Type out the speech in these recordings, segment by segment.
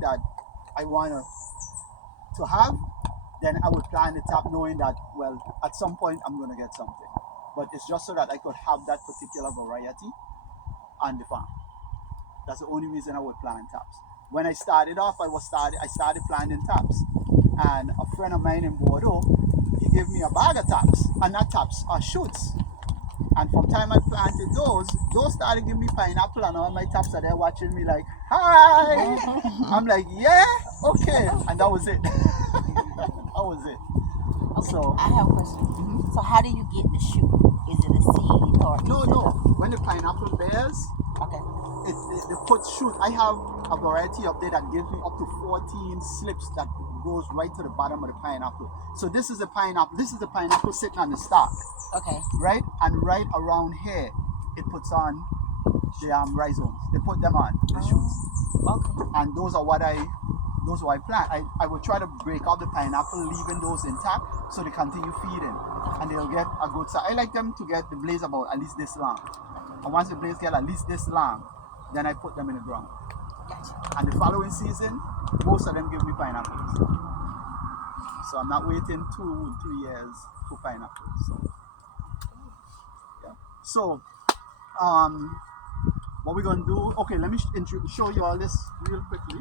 that I want to have, then I would plant the tap knowing that, well, at some point I'm going to get something. But it's just so that I could have that particular variety on the farm. That's the only reason I would plant taps. When I started off, I started planting taps. And a friend of mine in Bordeaux, he gave me a bag of taps. And not taps, shoots. And from time I planted those started giving me pineapple, and all my taps are there watching me like, hi! I'm like, yeah, okay. And that was it. That was it. Okay, So I have a question. So how do you get the shoot? Is it a seed or no. When the pineapple bears, Okay. they put shoot. I have a variety up there that gives me up to 14 slips that goes right to the bottom of the pineapple. So this is a pineapple. This is the pineapple sitting on the stalk, Okay. right? And right around here, it puts on the rhizomes. They put them on the shoots, Okay. and those are what I plant. I will try to break up the pineapple, leaving those intact, so they continue feeding, and they'll get a good size. I like them to get the blades about at least this long. And once the blades get at least this long, then I put them in the ground. Gotcha. And the following season, most of them give me pineapples. So I'm not waiting 2-3 years for pineapples. So, yeah. So, what we're gonna do? Okay, let me show you all this real quickly.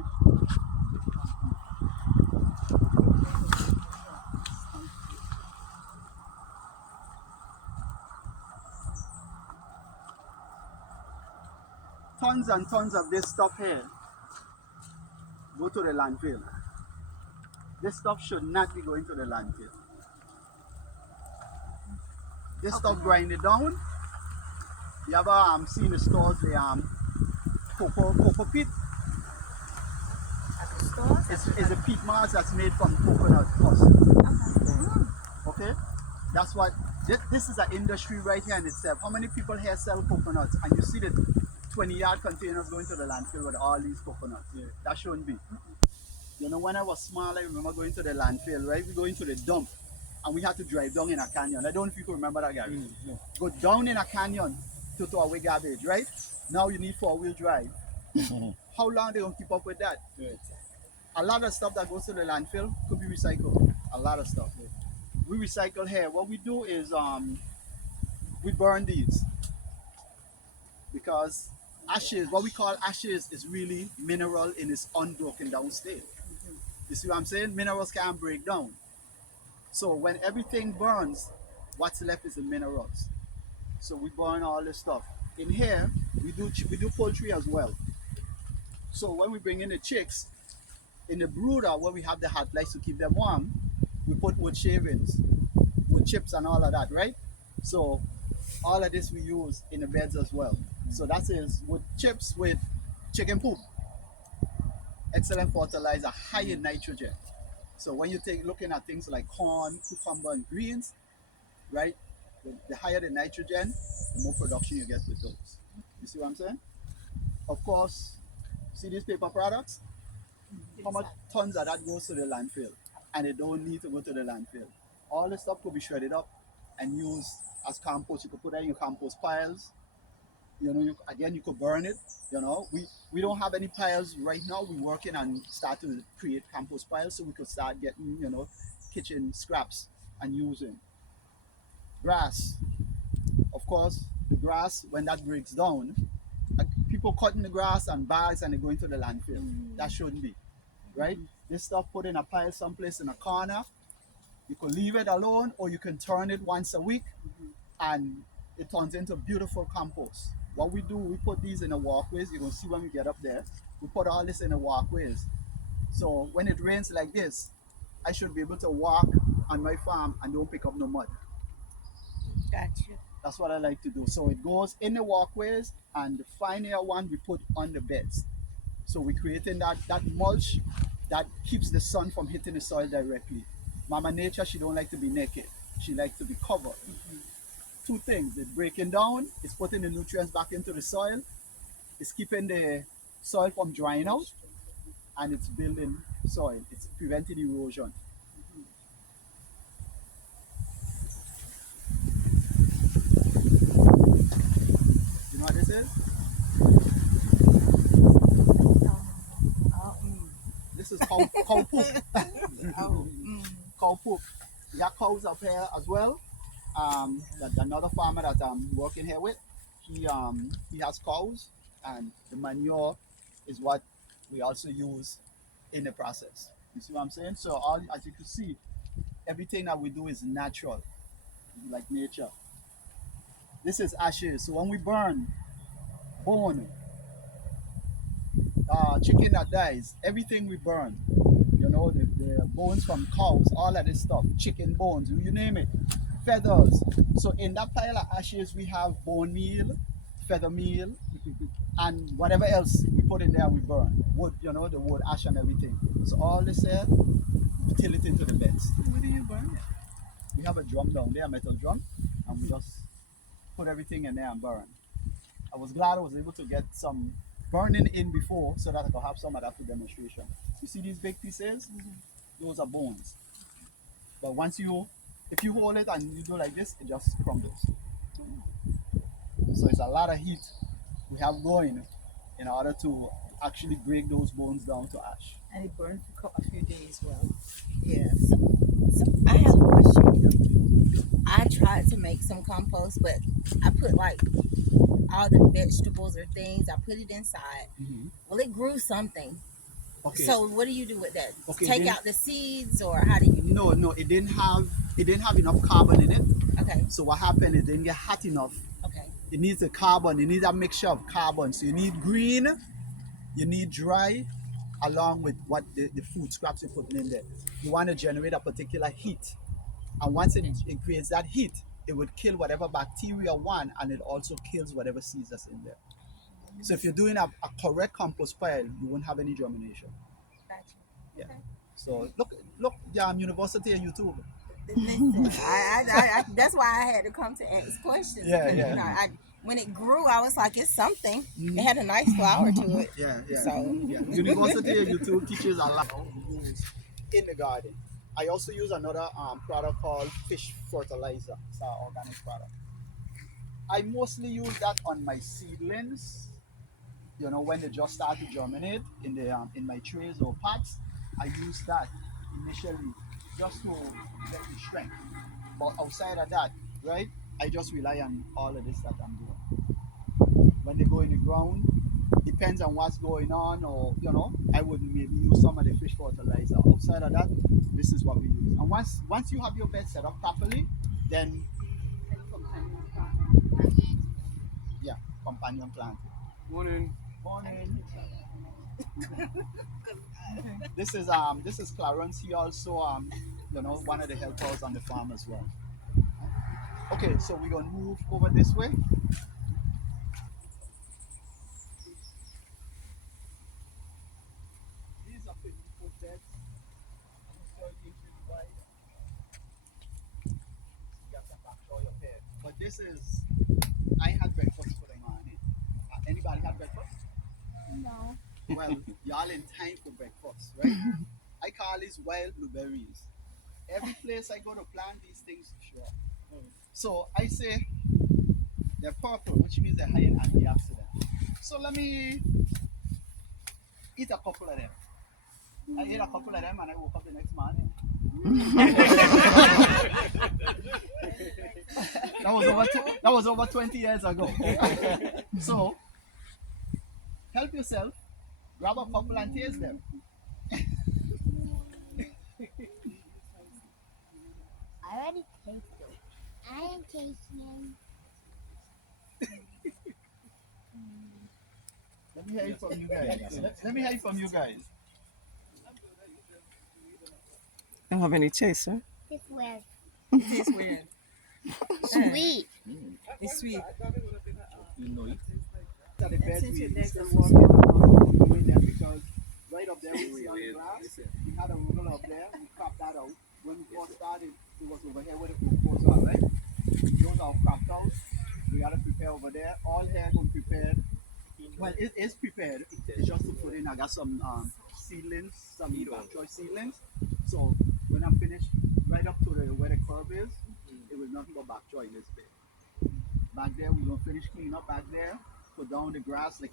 Tons and tons of this stuff here go to the landfill. This stuff should not be going to the landfill. This stuff grind it down. You ever seen the stores, the cocoa peat? At the stores? It's a peat mass that's made from coconut husk. Okay? That's what, this is an industry right here in itself. How many people here sell coconuts? And you see the 20-yard containers going to the landfill with all these coconuts. Yeah. That shouldn't be. You know, when I was small, I remember going to the landfill, right? We go into the dump, and we had to drive down in a canyon. I don't know if you can remember that, Gary. No. Go down in a canyon to throw away garbage, right? Now you need 4-wheel drive. How long they gonna keep up with that? Yeah. A lot of stuff that goes to the landfill could be recycled. A lot of stuff. Yeah. We recycle here. What we do is we burn these, because ashes, what we call ashes, is really mineral in its unbroken down state. You see what I'm saying? Minerals can't break down. So when everything burns, what's left is the minerals. So we burn all this stuff. In here, we do poultry as well. So when we bring in the chicks, in the brooder where we have the hot lights to keep them warm, we put wood shavings, wood chips and all of that, right? So all of this we use in the beds as well. So that is wood chips with chicken poop. Excellent fertilizer, high in nitrogen. So when you take looking at things like corn, cucumber, and greens, right? The higher the nitrogen, the more production you get with those. You see what I'm saying? Of course, see these paper products? How much tons of that goes to the landfill? And they don't need to go to the landfill. All the stuff could be shredded up and used as compost. You could put that in your compost piles. You know, you could burn it. You know, we don't have any piles right now. We're working on start to create compost piles, so we could start getting, you know, kitchen scraps and using. Grass, of course, the grass, when that breaks down, people cutting the grass and bags and they're going to the landfill. That shouldn't be, right? This stuff put in a pile someplace in a corner. You can leave it alone, or you can turn it once a week, and it turns into beautiful compost. What we do, we put these in the walkways. You're going to see when we get up there. We put all this in the walkways. So when it rains like this, I should be able to walk on my farm and don't pick up no mud. Gotcha. That's what I like to do. So it goes in the walkways, and the finer one we put on the beds. So we're creating that mulch that keeps the sun from hitting the soil directly. Mama Nature, she don't like to be naked. She likes to be covered. Two things: it's breaking down, it's putting the nutrients back into the soil, it's keeping the soil from drying out, and it's building soil. It's preventing erosion. You know what this is? This is cow poop. Oh, Cow poop. We got cows up here as well. That another farmer that I'm working here with, he has cows, and the manure is what we also use in the process. You see what I'm saying? So all as you can see, everything that we do is natural, like nature. This is ashes. So when we burn bone, chicken that dies, everything we burn, the bones from cows, all of this stuff, chicken bones, you name it, feathers. So in that pile of ashes, we have bone meal, feather meal, and whatever else we put in there, we burn. Wood, the wood, ash, and everything. So all this here, we till it into the beds. where do you burn it? We have a drum down there, a metal drum, and we just put everything in there and burn. I was glad I was able to get some burning in before so that I could have some of that for demonstration. You see these big pieces? Those are bones. But if you hold it and you do like this, it just crumbles. So it's a lot of heat we have going in order to actually break those bones down to ash. And it burned for a few days. Well, Yeah. So I have a question. I tried to make some compost, but I put like all the vegetables or things. I put it inside. Mhm. Well, it grew something. Okay. So what do you do with that? Okay, Take then- out the seeds, or how do you? No, it didn't have enough carbon in it. Okay. So what happened? It didn't get hot enough. Okay. It needs a carbon. It needs a mixture of carbon. So you need green, you need dry, along with what the food scraps you're putting in there. You want to generate a particular heat. And once it creates that heat, it would kill whatever bacteria one, and it also kills whatever seeds that's in there. So if you're doing a correct compost pile, you won't have any germination. Gotcha. Yeah. Okay. So look, University of YouTube. Listen, I that's why I had to come to ask questions. Yeah, because, yeah. When it grew, I was like, it's something. Mhm. It had a nice flower to it. Yeah, yeah. So- Yeah. University of YouTube teaches a lot of rules in the garden. I also use another product called fish fertilizer. It's an organic product. I mostly use that on my seedlings. When they just start to germinate in my trays or pots, I use that initially just to get the strength. But outside of that, right, I just rely on all of this that I'm doing. When they go in the ground, depends on what's going on, or I would maybe use some of the fish fertilizer. Outside of that, this is what we use. And once you have your bed set up properly, then yeah, companion plant. Morning. Morning. This is Clarence. He also one of the helpers on the farm as well. Okay, so we're gonna move over this way. These are 50-foot beds, 30 inches wide. You have to back show your head. But this is, I had breakfast for the morning. Anybody had breakfast? no. Well, y'all in time for breakfast, right? I call these wild blueberries. Every place I go to plant these things, sure. So I say they're purple, which means they're high in antioxidant. So let me eat a couple of them. I ate a couple of them and I woke up the next morning. that was over 20 years ago. So help yourself, grab a couple and taste them. I already tasted. I am tasting. Let me hear it from you guys. Let me hear it from you guys. Don't have any chaser. It's weird. It is weird. Sweet. It's sweet. You know it. At the bed, since we your legs still are working on doing them because right up there we see on the grass, we had a ruler up there, we cropped that out. When we first started, it was over here where the goes on, right? Those are cropped out. We gotta prepare over there. All here going prepared. Well, it is prepared. It's just to put in. I got some seedlings, some choice seedlings. So when I'm finished, right up to where the curb is, it will nothing but back joy this bit. Back there, we're gonna finish cleaning up back there, put down the grass like